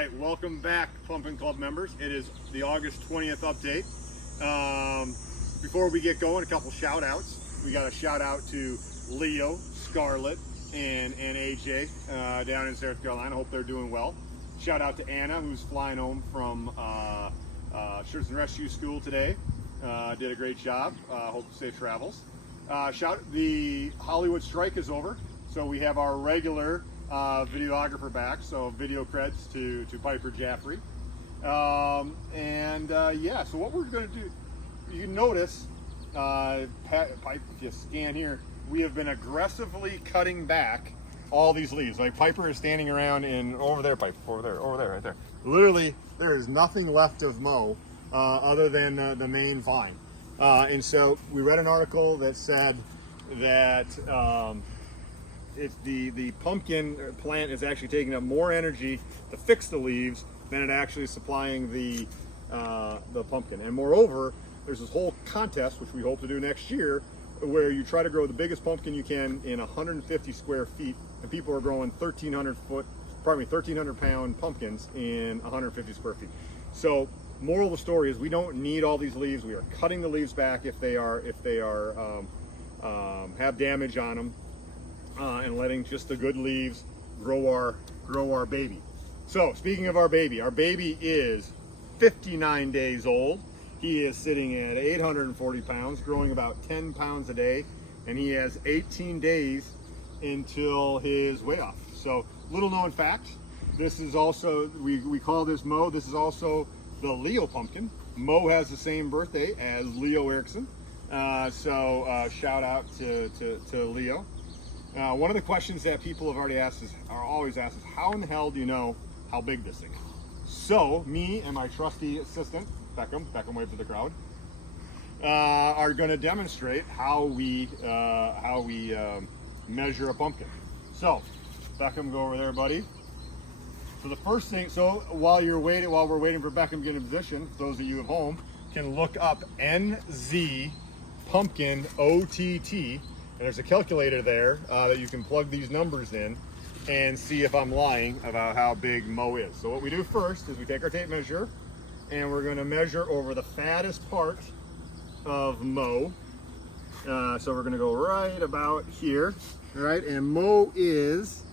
right, welcome back, Pumpkin Club members. It is the August 20th update. Before we get going, a couple shout outs. We got a shout out to Leo, Scarlett, and AJ down in South Carolina. Hope they're doing well. Shout out to Anna, who's flying home from Search and Rescue School today. Did a great job. Hope safe travels. The Hollywood strike is over, so we have our regular videographer back, so video creds to Piper Jaffrey. Yeah, so what we're going to do, you can notice, if you scan here, we have been aggressively cutting back all these leaves. Like Piper is standing around in over there, Piper, over there, right there. Literally, there is nothing left of mow other than the main vine. And so we read an article that said that the pumpkin plant is actually taking up more energy to fix the leaves than it actually is supplying the pumpkin. And moreover, there's this whole contest, which we hope to do next year, where you try to grow the biggest pumpkin you can in 150 square feet, and people are growing 1,300 pound pumpkins in 150 square feet. So moral of the story is we don't need all these leaves. We are cutting the leaves back if they have damage on them, and letting just the good leaves grow our baby. So speaking of our baby is 59 days old. He is sitting at 840 pounds, growing about 10 pounds a day, and he has 18 days until his weigh off. So little known fact, this is also, we call this Mo, this is also the Leo pumpkin. Mo has the same birthday as Leo Erickson. Shout out to Leo. One of the questions that people have already asked are always asked is, how in the hell do you know how big this thing is? So me and my trusty assistant, Beckham wave to the crowd, are going to demonstrate how we measure a pumpkin. So Beckham, go over there, buddy. So the first thing, while we're waiting for Beckham to get in position, those of you at home can look up NZ pumpkin OTT, and there's a calculator there that you can plug these numbers in and see if I'm lying about how big Mo is. So what we do first is we take our tape measure and we're going to measure over the fattest part of Mo. So we're going to go right about here, right? And Mo is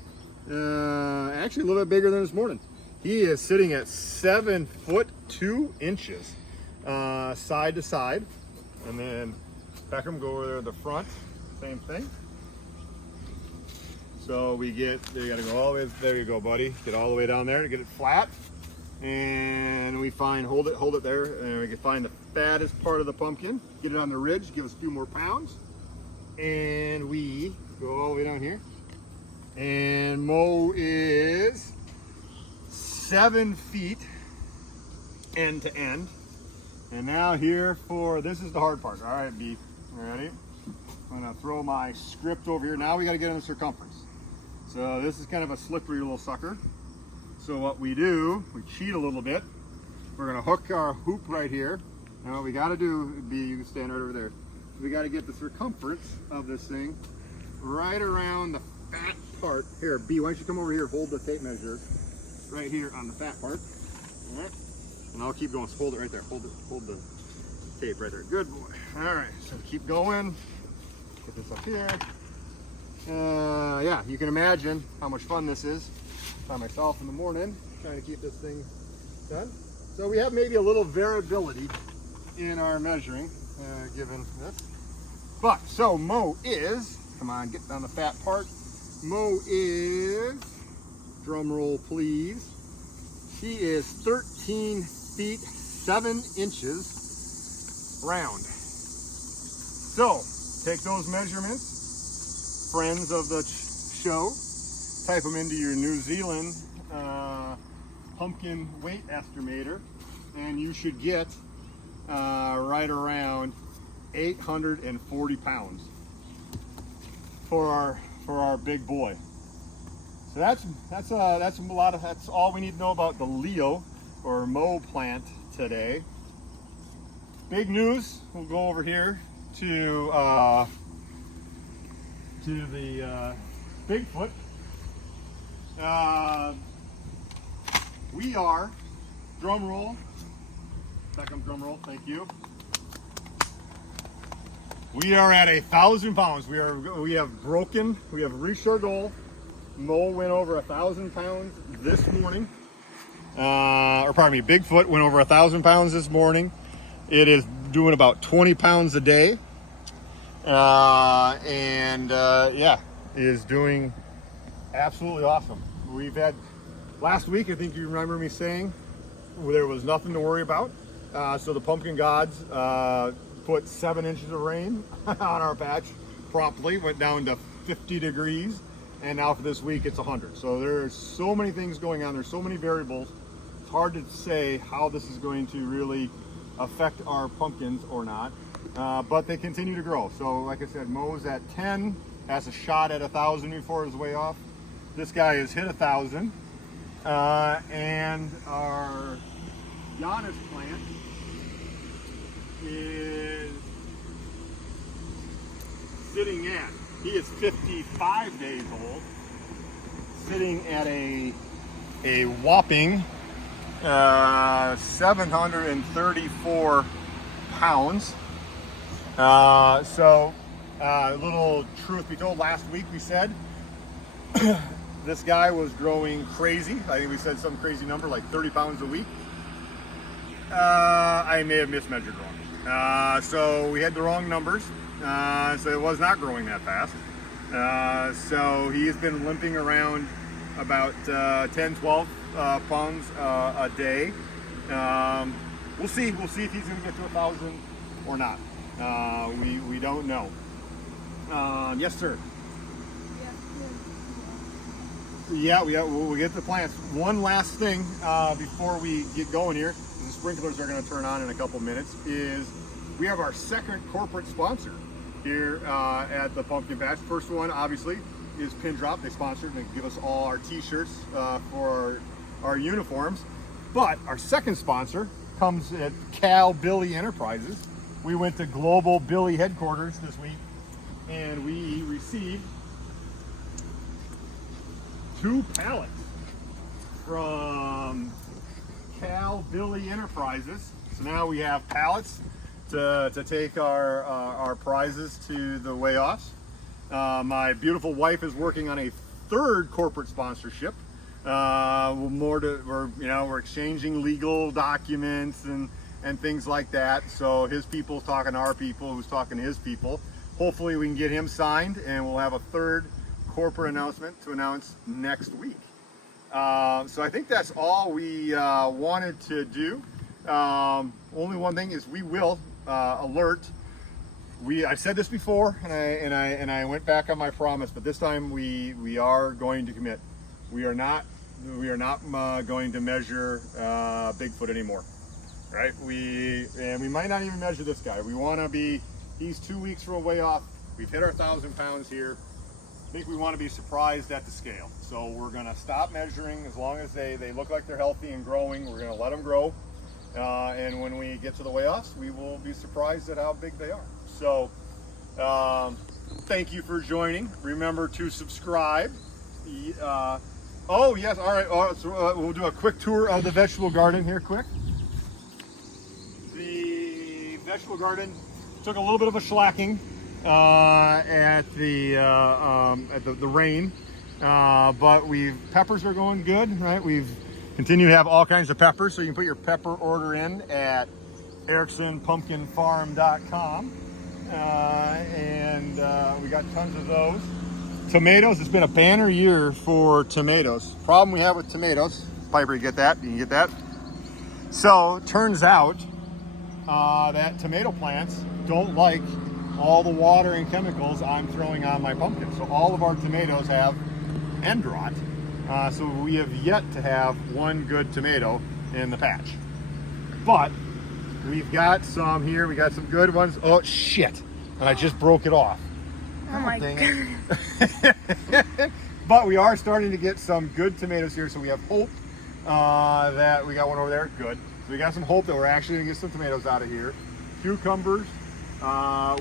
actually a little bit bigger than this morning. He is sitting at 7 foot 2 inches side to side. And then Beckham, go over there at the front, same thing. So you gotta go all the way, there you go, buddy. Get all the way down there to get it flat. And we hold it there, and we can find the fattest part of the pumpkin, get it on the ridge, give us a few more pounds. And we go all the way down here. And Mo is 7 feet end to end. And now this is the hard part. All right, B, ready? I'm gonna throw my script over here. Now we gotta get on the circumference. So this is kind of a slippery little sucker. So what we do, we cheat a little bit. We're gonna hook our hoop right here. Now what we gotta do, B, you can stand right over there. We gotta get the circumference of this thing right around the fat part. Here, B, why don't you come over here, hold the tape measure right here on the fat part. All right, and I'll keep going, so hold it right there. Hold the tape right there, good boy. All right, so keep going. Get this up here. Yeah, you can imagine how much fun this is by myself in the morning trying to keep this thing done. So we have maybe a little variability in our measuring given this. But so Mo is, come on, get down the fat part. Mo is, drum roll please, he is 13 feet 7 inches round. So take those measurements, friends of the show, type them into your New Zealand pumpkin weight estimator, and you should get right around 840 pounds for our big boy. So that's all we need to know about the Leo or Mo plant today. Big news. We'll go over here to the Bigfoot. We are, drum roll, second drum roll, thank you. We are at 1,000 pounds. We have reached our goal. Mo went over 1,000 pounds this morning. Or pardon me, Bigfoot went over 1,000 pounds this morning. It is doing about 20 pounds a day. Yeah, it is doing absolutely awesome. We've had, last week, I think you remember me saying, there was nothing to worry about. So the pumpkin gods put 7 inches of rain on our patch promptly, went down to 50 degrees, and now for this week it's 100. So there's so many things going on, there's so many variables. It's hard to say how this is going to really affect our pumpkins or not, but they continue to grow. So like I said, Mo's at 10, has a shot at 1,000 before his way off. This guy has hit 1,000, and our Giannis plant is sitting at, he is 55 days old, sitting at a whopping 734 pounds. So a little truth be told, last week we said this guy was growing crazy. I think we said some crazy number like 30 pounds a week. I may have mismeasured wrong. So we had the wrong numbers. So it was not growing that fast. So he's been limping around about 10, 12 pounds a day. We'll see if he's going to get to 1,000 or not. We don't know. Yes, sir. Yeah, we'll get the plants. One last thing before we get going here, the sprinklers are going to turn on in a couple minutes, is we have our second corporate sponsor here at the Pumpkin Patch. First one, obviously, is Pin Drop. They sponsored and give us all our t-shirts for our uniforms. But our second sponsor comes at Cal Billy Enterprises. We went to Global Billy headquarters this week, and we received 2 pallets from Cal Billy Enterprises. So now we have pallets to take our prizes to the weigh-offs. My beautiful wife is working on a third corporate sponsorship. We're exchanging legal documents and things like that. So his people's talking to our people, who's talking to his people. Hopefully we can get him signed, and we'll have a third corporate announcement to announce next week. So I think that's all we wanted to do. Only one thing is we will alert. I've said this before, and I went back on my promise, but this time we are going to commit. We are not going to measure Bigfoot anymore, right? We might not even measure this guy. We want to be. He's 2 weeks from a way off. We've hit our 1,000 pounds here. I think we want to be surprised at the scale. So we're going to stop measuring as long as they look like they're healthy and growing. We're going to let them grow. And when we get to the weigh-offs, we will be surprised at how big they are. So thank you for joining. Remember to subscribe. Oh, yes. All right. So, we'll do a quick tour of the vegetable garden here quick. The vegetable garden took a little bit of a shellacking at the rain, but peppers are going good, right? We've continued to have all kinds of peppers, so you can put your pepper order in at ericksonpumpkinfarm.com, and we got tons of those. Tomatoes, it's been a banner year for tomatoes. Problem we have with tomatoes, Piper, you get that? You can get that? So turns out that tomato plants don't like all the water and chemicals I'm throwing on my pumpkins. So all of our tomatoes have end rot. So we have yet to have one good tomato in the patch. But we've got some here. We got some good ones. Oh, shit. And I just broke it off. Oh my God. But we are starting to get some good tomatoes here. So we have hope that we got one over there. Good. So we got some hope that we're actually going to get some tomatoes out of here. Cucumbers.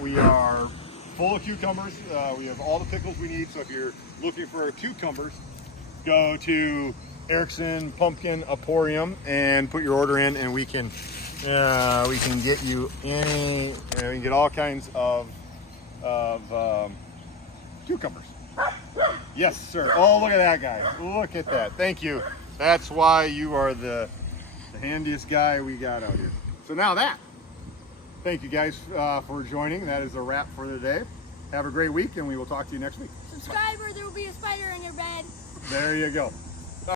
We are full of cucumbers. We have all the pickles we need. So if you're looking for cucumbers, go to Erickson Pumpkin Emporium and put your order in, and we can get you any. We can get all kinds of cucumbers. Yes, sir. Oh, look at that guy. Look at that. Thank you. That's why you are the handiest guy we got out here. So now that. Thank you guys for joining. That is a wrap for the day. Have a great week, and we will talk to you next week. Subscribe or there will be a spider in your bed. There you go.